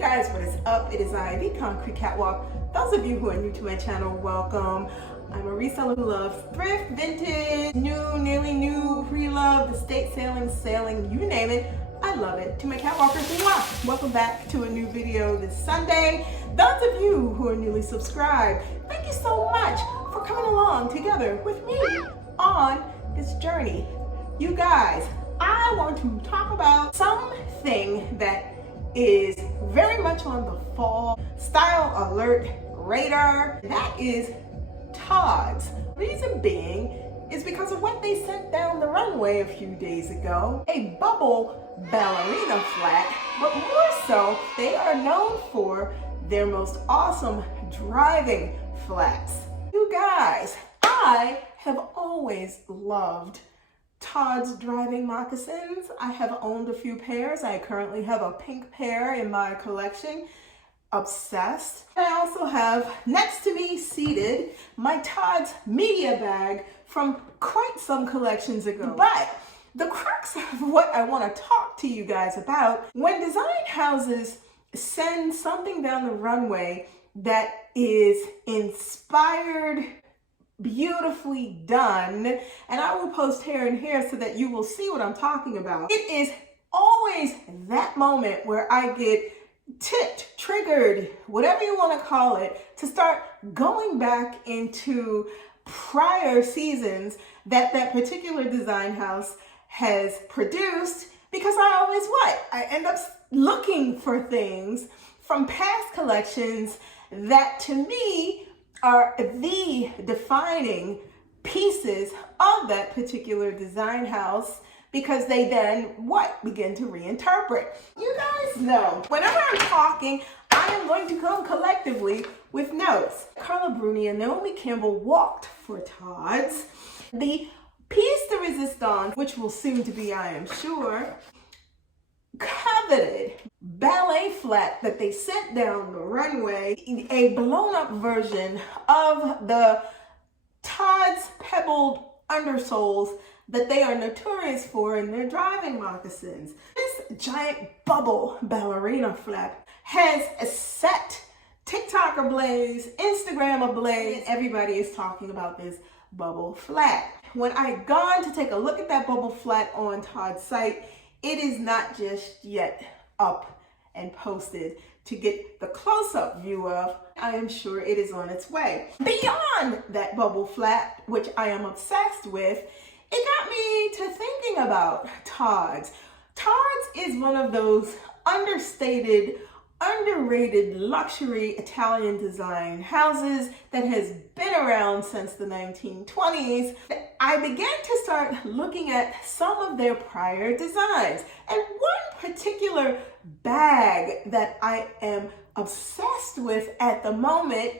Guys, what is up? It is I, the Concrete Catwalk. Those of you who are new to my channel, welcome. I'm a reseller who loves thrift, vintage, new, nearly new, pre-loved, estate sailing, you name it. I love it. To my catwalkers, welcome back to a new video this Sunday. Those of you who are newly subscribed, thank you so much for coming along together with me on this journey. You guys, I want to talk about something that is very much on the fall style alert radar. That is Todds. Reason being is because of what they sent down the runway a few days ago. A bubble ballerina flat, but more so, they are known for their most awesome driving flats. You guys, I have always loved Todds driving moccasins. I have owned a few pairs. I currently have a pink pair in my collection. Obsessed. I also have next to me seated my Todds media bag from quite some collections ago. But the crux of what I want to talk to you guys about, when design houses send something down the runway that is inspired, beautifully done, and I will post here and here so that you will see what I'm talking about. It is always that moment where I get tipped, triggered, whatever you want to call it, to start going back into prior seasons that particular design house has produced, because I end up looking for things from past collections that to me are the defining pieces of that particular design house, because they then begin to reinterpret. You guys know, whenever I'm talking, I am going to come collectively with notes. Carla Bruni and Naomi Campbell walked for Todds. The piece de resistance, which will soon to be, I am sure, coveted ballet flat that they sent down the runway, a blown up version of the Todds pebbled undersoles that they are notorious for in their driving moccasins. This giant bubble ballerina flat has set TikTok ablaze, Instagram ablaze. Everybody is talking about this bubble flat. When I gone to take a look at that bubble flat on Todd's site, it is not just yet up and posted to get the close-up view of. I am sure it is on its way. Beyond that bubble flat, which I am obsessed with, it got me to thinking about Todds. Todds is one of those understated, underrated luxury Italian design houses that has been around since the 1920s. I began to start looking at some of their prior designs, and one particular bag that I am obsessed with at the moment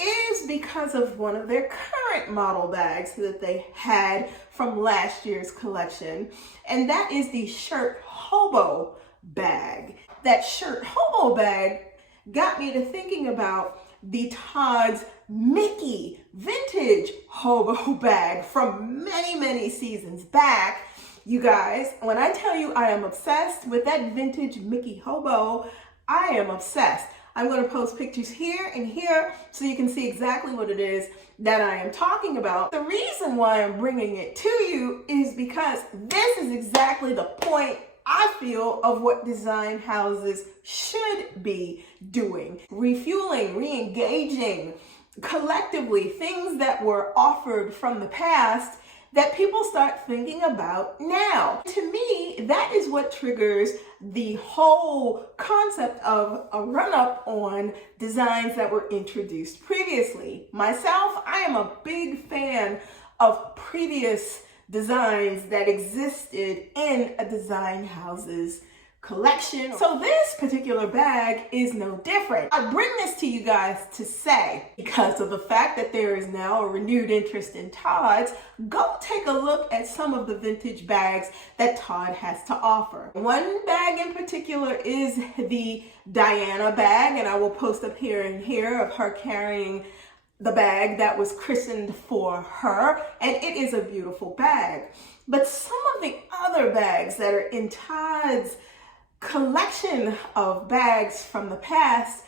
is because of one of their current model bags that they had from last year's collection, and that is the shirt hobo bag. That shirt hobo bag got me to thinking about the Todds Mickey vintage hobo bag from many seasons back. You guys, when I tell you I am obsessed with that vintage Mickey hobo, I am obsessed. I'm going to post pictures here and here so you can see exactly what it is that I am talking about. The reason why I'm bringing it to you is because this is exactly the point I feel of what design houses should be doing. Refueling, re-engaging, collectively, things that were offered from the past that people start thinking about now. To me, that is what triggers the whole concept of a run-up on designs that were introduced previously. Myself, I am a big fan of previous designs that existed in a design house's collection. So this particular bag is no different. I bring this to you guys to say, because of the fact that there is now a renewed interest in Todds, go take a look at some of the vintage bags that Todd has to offer. One bag in particular is the Diana bag, and I will post up here and here of her carrying the bag that was christened for her, and it is a beautiful bag. But some of the other bags that are in Todd's collection of bags from the past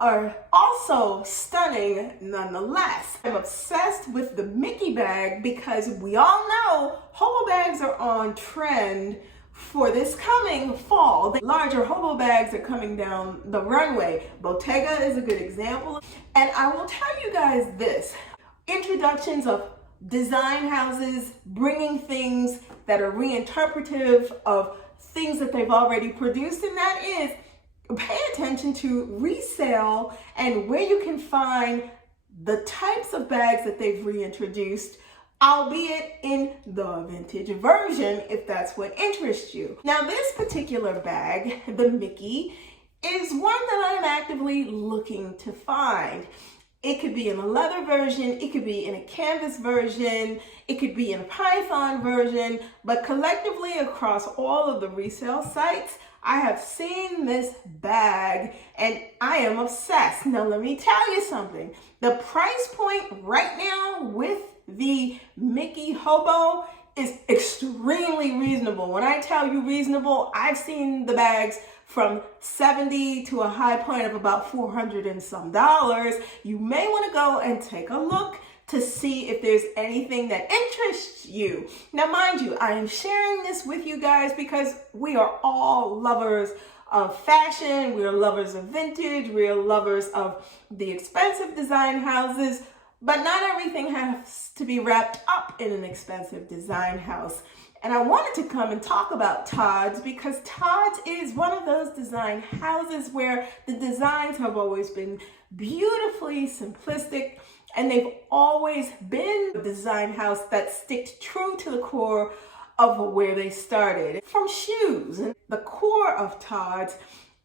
are also stunning nonetheless. I'm obsessed with the Mickey bag because we all know hobo bags are on trend for this coming fall. The larger hobo bags are coming down the runway. Bottega is a good example. And I will tell you guys this, introductions of design houses bringing things that are reinterpretive of things that they've already produced, and that is pay attention to resale and where you can find the types of bags that they've reintroduced, albeit in the vintage version, if that's what interests you. Now, this particular bag, the Mickey, is one that I'm actively looking to find. It could be in a leather version, it could be in a canvas version, it could be in a python version, but collectively across all of the resale sites, I have seen this bag and I am obsessed. Now let me tell you something. The price point right now with the Mickey Hobo is extremely reasonable. When I tell you reasonable, I've seen the bags from $70 to a high point of about $400 and some dollars. You may want to go and take a look to see if there's anything that interests you. Now, mind you, I am sharing this with you guys because we are all lovers of fashion, we are lovers of vintage, we are lovers of the expensive design houses, but not everything has to be wrapped up in an expensive design house. And I wanted to come and talk about Todds because Todds is one of those design houses where the designs have always been beautifully simplistic, and they've always been a design house that sticked true to the core of where they started. From shoes, the core of Todds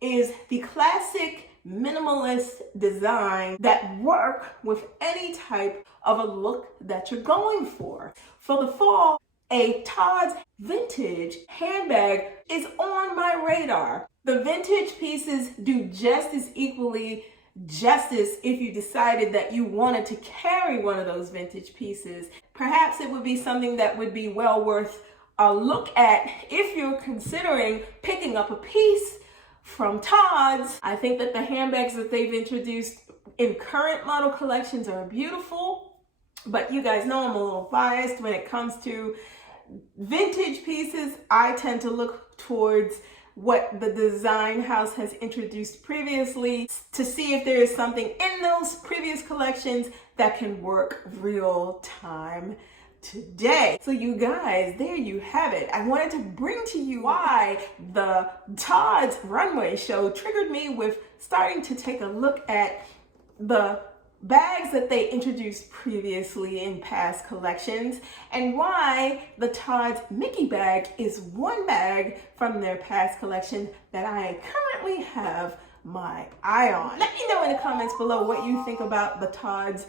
is the classic minimalist design that work with any type of a look that you're going for. For the fall, a Todds vintage handbag is on my radar. The vintage pieces do just as equally justice if you decided that you wanted to carry one of those vintage pieces. Perhaps it would be something that would be well worth a look at if you're considering picking up a piece from Todds. I think that the handbags that they've introduced in current model collections are beautiful, but you guys know I'm a little biased when it comes to vintage pieces. I tend to look towards what the design house has introduced previously to see if there is something in those previous collections that can work real time today. So you guys, there you have it. I wanted to bring to you why the Todds runway show triggered me with starting to take a look at the bags that they introduced previously in past collections, and why the Todds Mickey bag is one bag from their past collection that I currently have my eye on. Let me know in the comments below what you think about the Todds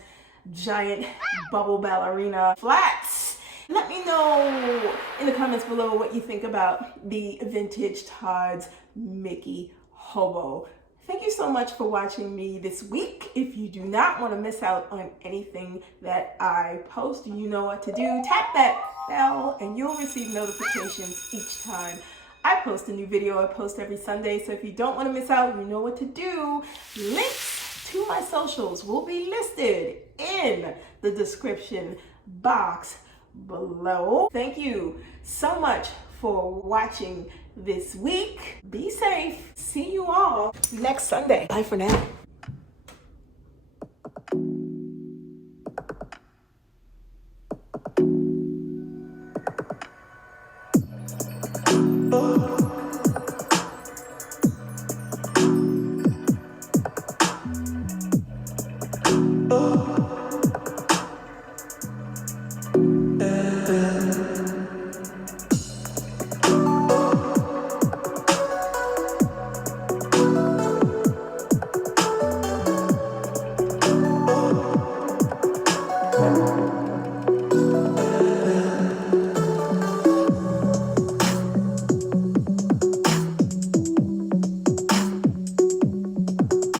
giant bubble ballerina flats. Let me know in the comments below what you think about the vintage Todds Mickey Hobo. Thank you so much for watching me this week. If you do not want to miss out on anything that I post, you know what to do. Tap that bell and you'll receive notifications each time I post a new video. I post every Sunday, so if you don't want to miss out, you know what to do. Links to my socials will be listed in the description box below. Thank you so much for watching this week. Be safe. See you all next Sunday. Bye for now.